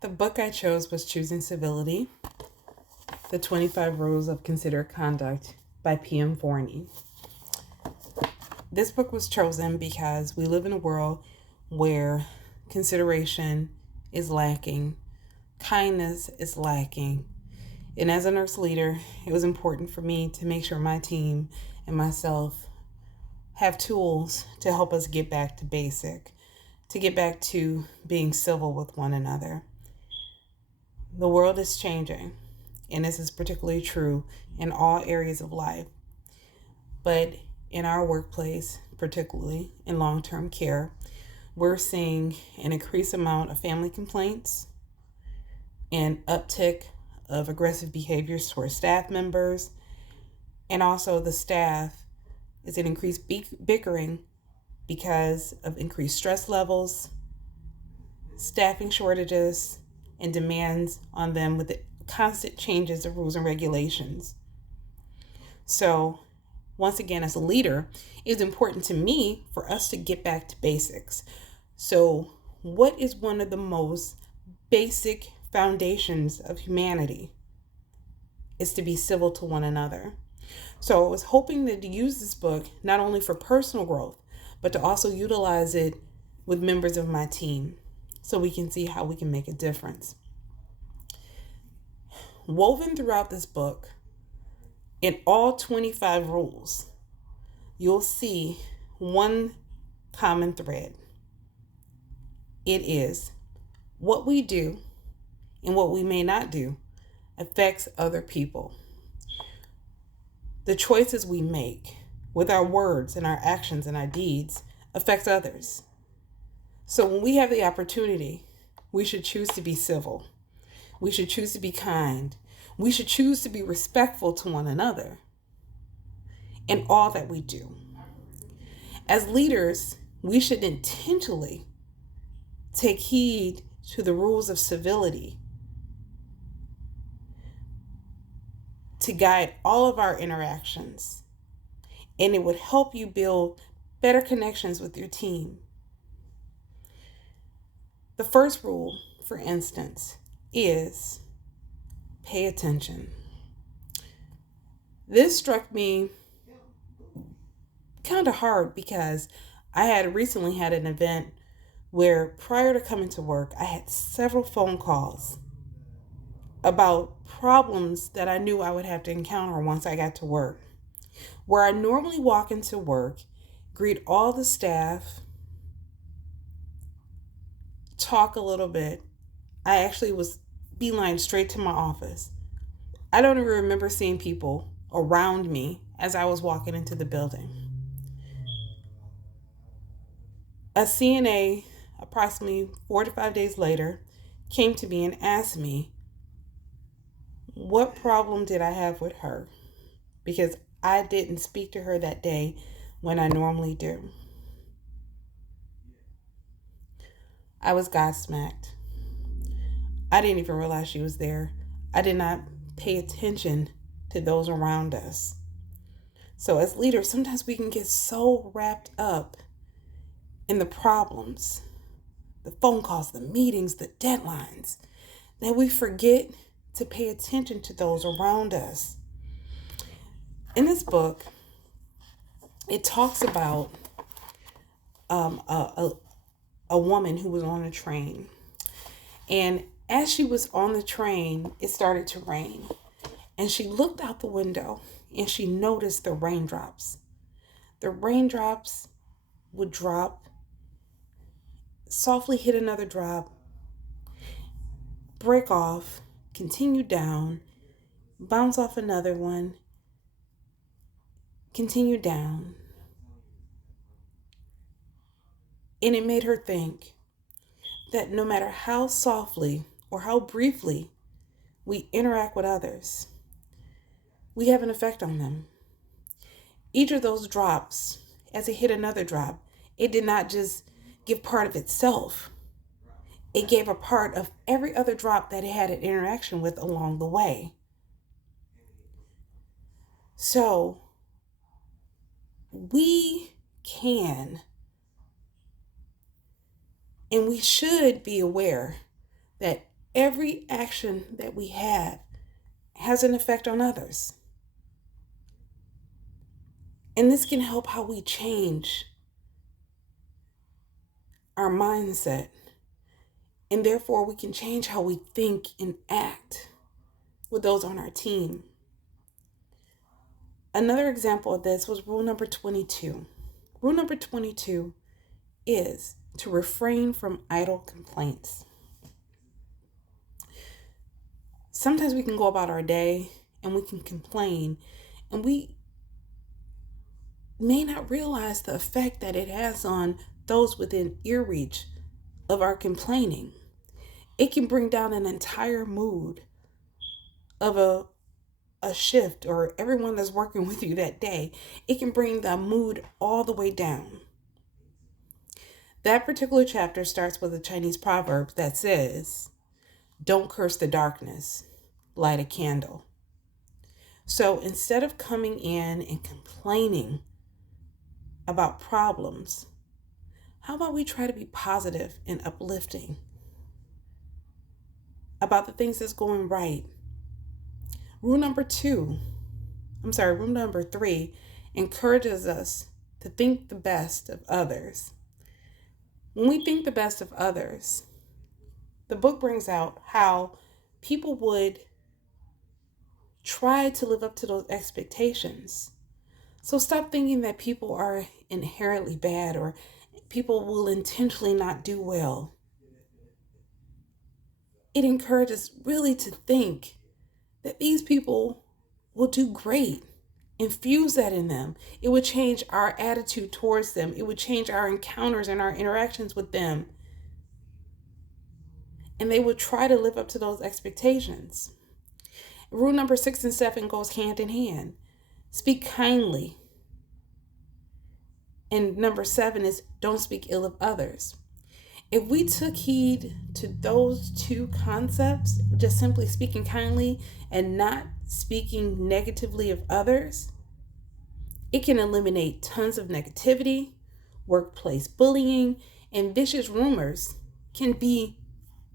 The book I chose was Choosing Civility, The 25 Rules of Considerate Conduct by P.M. Forney. This book was chosen because we live in a world where consideration is lacking, kindness is lacking. And as a nurse leader, it was important for me to make sure my team and myself have tools to help us get back to basic, to get back to being civil with one another. The world is changing, and this is particularly true in all areas of life. But in our workplace, particularly in long-term care, we're seeing an increased amount of family complaints, an uptick of aggressive behaviors towards staff members, and also the staff is an increased bickering because of increased stress levels, staffing shortages, and demands on them with the constant changes of rules and regulations. So, once again, as a leader, it's important to me for us to get back to basics. So, what is one of the most basic foundations of humanity? Is to be civil to one another. So, I was hoping to use this book not only for personal growth, but to also utilize it with members of my team so we can see how we can make a difference. Woven throughout this book, in all 25 rules, you'll see one common thread. It is what we do and what we may not do affects other people. The choices we make with our words and our actions and our deeds affects others. So when we have the opportunity, we should choose to be civil. We should choose to be kind. We should choose to be respectful to one another in all that we do. As leaders, we should intentionally take heed to the rules of civility to guide all of our interactions, and it would help you build better connections with your team. The first rule, for instance, is pay attention. This struck me kind of hard because I had recently had an event where prior to coming to work, I had several phone calls about problems that I knew I would have to encounter once I got to work. Where I normally walk into work, greet all the staff, talk a little bit, I actually was beeline straight to my office. I don't even remember seeing people around me as I was walking into the building. A CNA, approximately 4 to 5 days later, came to me and asked me, what problem did I have with her? Because I didn't speak to her that day when I normally do. I was gobsmacked. I didn't even realize she was there. I did not pay attention to those around us. So as leaders, sometimes we can get so wrapped up in the problems, the phone calls, the meetings, the deadlines, that we forget to pay attention to those around us. In this book, it talks about a woman who was on a train. And as she was on the train, it started to rain. And she looked out the window and she noticed the raindrops. The raindrops would drop, softly hit another drop, break off, continue down, bounce off another one, continue down. And it made her think that no matter how softly or how briefly we interact with others, we have an effect on them. Each of those drops, as it hit another drop, it did not just give part of itself. It gave a part of every other drop that it had an interaction with along the way. So we can and we should be aware that Every action that we have has an effect on others. And this can help how we change our mindset. And therefore, we can change how we think and act with those on our team. Another example of this was rule number 22. Rule number 22 is to refrain from idle complaints. Sometimes we can go about our day and we can complain, and we may not realize the effect that it has on those within ear reach of our complaining. It can bring down an entire mood of a shift, or everyone that's working with you that day. It can bring the mood all the way down. That particular chapter starts with a Chinese proverb that says, "Don't curse the darkness, light a candle." So instead of coming in and complaining about problems, how about we try to be positive and uplifting about the things that's going right? Rule number 3 encourages us to think the best of others. When we think the best of others, the book brings out how people would try to live up to those expectations. So stop thinking that people are inherently bad or people will intentionally not do well. It encourages really to think that these people will do great. Infuse that in them. It would change our attitude towards them. It would change our encounters and our interactions with them. And they would try to live up to those expectations. Rule number 6 and 7 goes hand in hand. Speak kindly. And number 7 is don't speak ill of others. If we took heed to those two concepts, just simply speaking kindly and not speaking negatively of others, it can eliminate tons of negativity, workplace bullying, and vicious rumors can be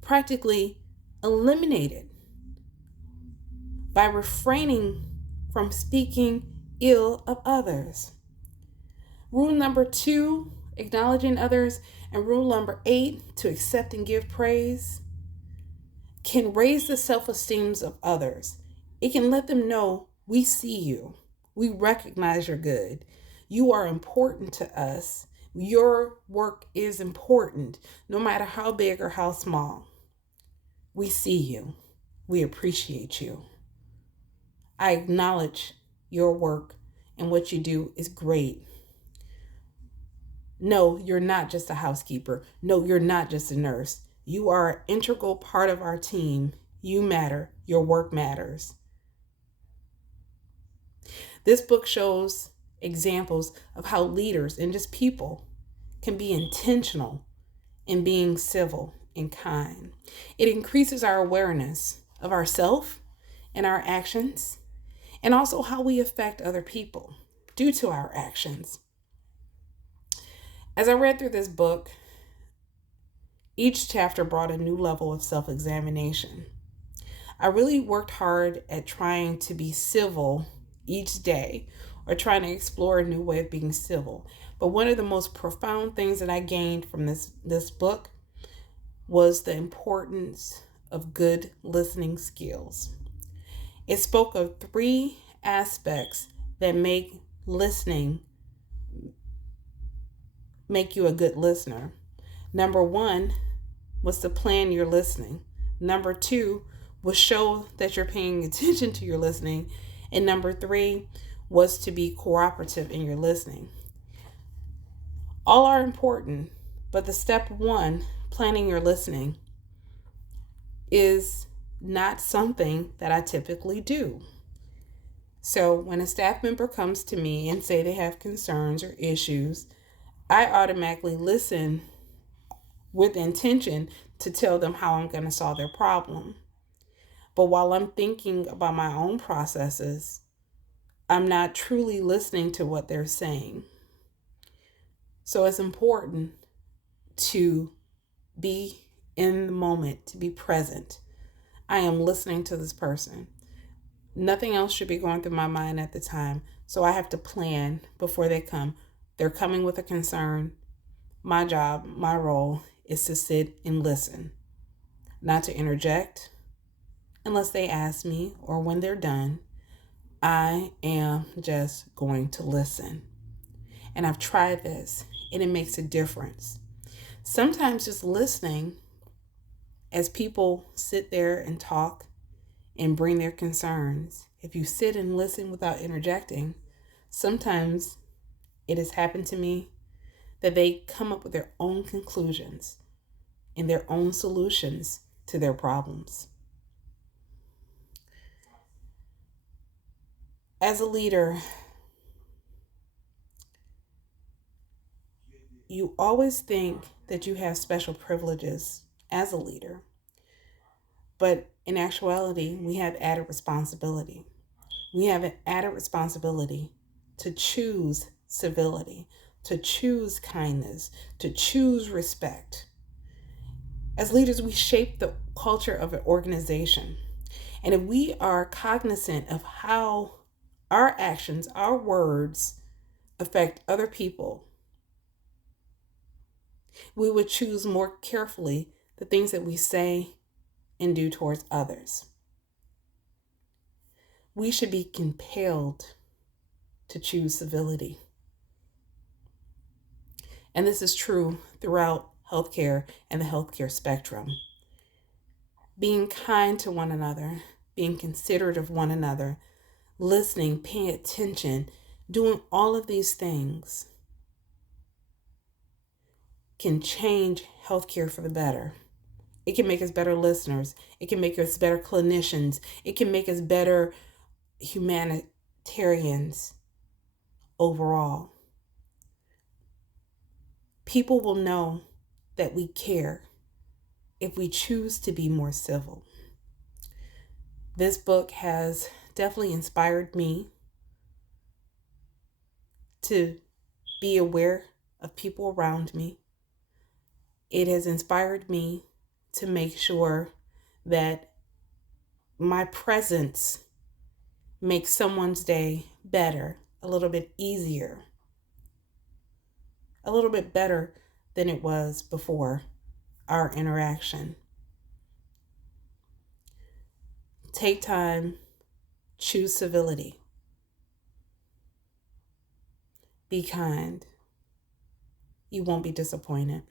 practically eliminated by refraining from speaking ill of others. Rule number 2, acknowledging others, and rule number 8, to accept and give praise, can raise the self-esteem of others. It can let them know we see you. We recognize you're good. You are important to us. Your work is important, no matter how big or how small. We see you. We appreciate you. I acknowledge your work, and what you do is great. No, you're not just a housekeeper. No, you're not just a nurse. You are an integral part of our team. You matter. Your work matters. This book shows examples of how leaders and just people can be intentional in being civil and kind. It increases our awareness of ourselves and our actions, and also how we affect other people due to our actions. As I read through this book, each chapter brought a new level of self-examination. I really worked hard at trying to be civil each day, or trying to explore a new way of being civil. But one of the most profound things that I gained from this book was the importance of good listening skills. It spoke of 3 aspects that make you a good listener. Number 1 was to plan your listening. Number 2 was show that you're paying attention to your listening. And number 3 was to be cooperative in your listening. All are important, but the step 1, planning your listening, is not something that I typically do. So when a staff member comes to me and say they have concerns or issues, I automatically listen with intention to tell them how I'm going to solve their problem. But while I'm thinking about my own processes, I'm not truly listening to what they're saying. So it's important to be in the moment, to be present. I am listening to this person. Nothing else should be going through my mind at the time. So I have to plan before they come. They're coming with a concern. My job, my role is to sit and listen, not to interject unless they ask me or when they're done. I am just going to listen. And I've tried this and it makes a difference. Sometimes just listening as people sit there and talk and bring their concerns, if you sit and listen without interjecting, sometimes it has happened to me that they come up with their own conclusions and their own solutions to their problems. As a leader, you always think that you have special privileges as a leader, but in actuality, we have added responsibility. We have an added responsibility to choose civility, to choose kindness, to choose respect. As leaders, we shape the culture of an organization. And if we are cognizant of how our actions, our words affect other people, we would choose more carefully the things that we say and do towards others. We should be compelled to choose civility. And this is true throughout healthcare and the healthcare spectrum. Being kind to one another, being considerate of one another, listening, paying attention, doing all of these things can change healthcare for the better. It can make us better listeners. It can make us better clinicians. It can make us better humanitarians overall. People will know that we care if we choose to be more civil. This book has definitely inspired me to be aware of people around me. It has inspired me to make sure that my presence makes someone's day better, a little bit easier, a little bit better than it was before our interaction. Take time, choose civility, be kind. You won't be disappointed.